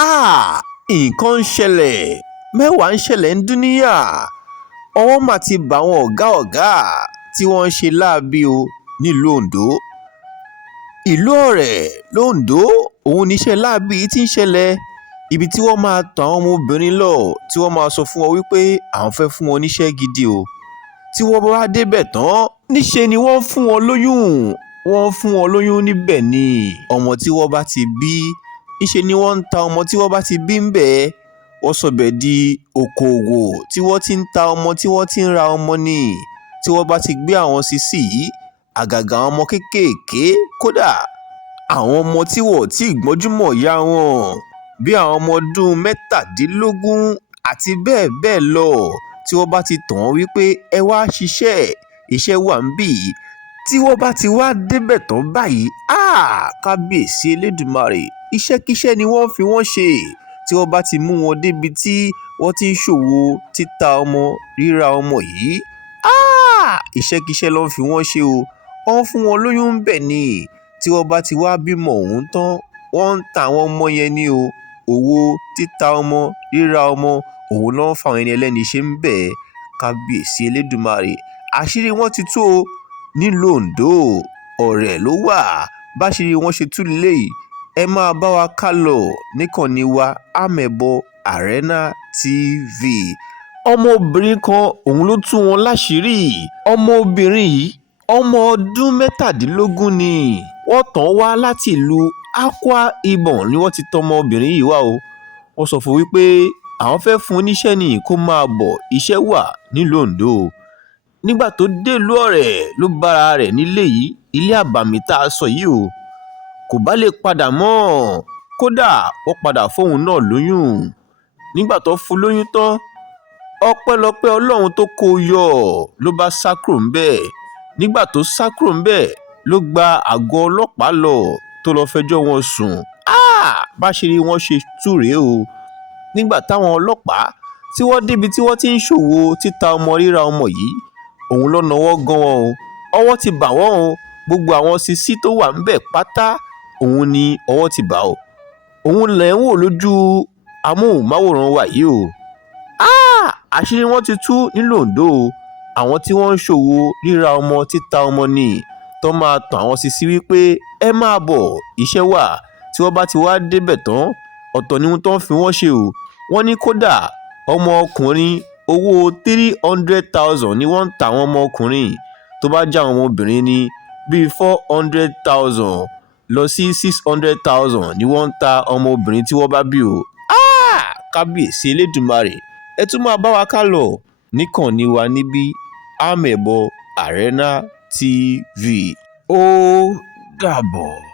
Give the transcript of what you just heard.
nǹkan ń ṣẹlẹ̀, mẹ́wàá ń ṣẹlẹ̀ ń dúníyà. Ọwọ́ mà ti bá àwọn ọ̀gá tí wọ́n ń ṣe láabi o nílùú Ondo. Ìlú Ọ̀rẹ́ l'Ondo òun níṣẹ́ láabi tí ń ṣẹlẹ̀, ibi tí wọ́n máa tàn àwọn ọmọbìnrin lọ tí wọ́n máa sọ fún wọn wípé àwọn fẹ́ fún wọn níṣẹ́ gidi o. Tí wọ́n bá débẹ̀ tán, níṣe ni wọ́n fún wọn lóyún. Wọ́n fún wọn lóyún níbẹ̀ ni. Ọmọ tí wọ́n bá ti bí, níṣe ni wọ́n ń ta ọmọ tí wọ́n bá ti bí ń bẹ̀. Wọ́n sọ bẹ̀ di okòwò tí wọ́n ti ń ta ọmọ, tí wọ́n ti ń ra ọmọ ni. Tí wọ́n bá ti gbé àwọn sísí yìí, àgàgà àwọn ọmọ kéékèèké, kódà àwọn ọmọ tí wọ́n ti gbọ́njúmọ̀ ya wọn, bí àwọn ọmọ ọdún 17 àti bẹ́ẹ̀ bẹ́ẹ̀ lọ, tí wọ́n bá ti tàn wọ́n wípé ẹ wá ṣiṣẹ́, iṣẹ́ wà ń bì. Tí wọ́n bá ti wá débẹ̀ tán báyìí, kábíyèsí Elédùmarè, iṣẹ́kíṣẹ́ ni wọ́n fi wọ́n ṣe. Tí wọ́n bá ti mú wọn débi tí wọ́n ti ń ṣòwò títa ọmọ, ríra ọmọ yìí, iṣẹ́kíṣẹ́ ló ń fi wọ́n ṣe o. Wọ́n fún wọn lóyún ń bẹ̀ ni. Tí wọ́n bá ti wá bímọ òun tán, wọ́n ń ta àwọn ọmọ yẹn ní o. Owó títa ọmọ, ríra ọmọ, òun ló ń fa àwọn ẹni ẹlẹ́ni ṣe ń bẹ̀. Kábíyèsí Elédùmarè, àṣírí wọn ti tú o nílùú Ondo. Ọ̀rẹ́ ló wà. Báṣírí wọn ṣe tú léyìí, ẹ máa bá wa ká lọ níkànnì wa Amebo Arena TV. Ọmọbìnrin kan òun ló tú wọn láṣìírí. Ọmọbìnrin yìí ọmọ ọdún 17 ni. Wọ́n tàn wá láti ìlú Akwa Ibom ni wọ́n ti tàn ọmọbìnrin yìí wá o. Wọ́n sọ fún wípé àwọn fẹ́ fún un níṣẹ́ ni kó máa bọ̀, iṣẹ́ wà nílùú Ondo. Nígbà tó dé ìlú Ọ̀rẹ́ ló bára rẹ̀ nílé yìí, ilé àbàmì tá a sọ yìí o. Kò bá lè padà mọ́, kódà wọ́n padà fóun náà lóyún. Nígbà tó fún lóyún tán, ọpẹ́lọpẹ́ Ọlọ́run tó kó yọ ló bá sá kúrò ńbẹ̀. Nígbà tó sá kúrò ńbẹ̀ ló gba àgọ́ ọlọ́pàá lọ tó lọ fẹjọ́ wọn sùn. Báṣírí wọn ṣe tú rèé o. Nígbà táwọn ọlọ́pàá tí wọ́n débi tí wọ́n ti ń ṣòwò títa ọmọ, ríra ọmọ yìí, òun ló nawọ́ gan wọn o. Ọwọ́ ti bà wọ́n o. Gbogbo àwọn sísí tó wà ńbẹ̀ pátá, òun ni ọwọ́ ti bà o. Òun lẹ̀ ń wò lójú amóhùnmáwòrán wa yìí o. Àṣírí wọn ti tú nílùú Ondo o. Àwọn tí wọ́n ń ṣòwò ríra ọmọ, títa ọmọ ni, tó máa tàn àwọn sísí wípé ẹ máa bọ̀, iṣẹ́ wà. Tí wọ́n bá ti wá débẹ̀ tán, ọ̀tọ̀ ni ohun tó ń fi wọ́n ṣe o. Wọ́n ní kódà ọmọ ọkùnrin owó 300,000 ni wọ́n ń ta àwọn ọmọ ọkùnrin. Tó bá jẹ́ àwọn ọmọbìnrin ni bíi 400,000 lọ sí 600,000 ni wọ́n ń ta ọmọbìnrin tí wọ́n bá bí o. Kábíyèsí Elédùmarè, ẹ tún máa bá wa ká lọ níkànnì wa níbí Amebo Arena TV. Ó dàbọ̀.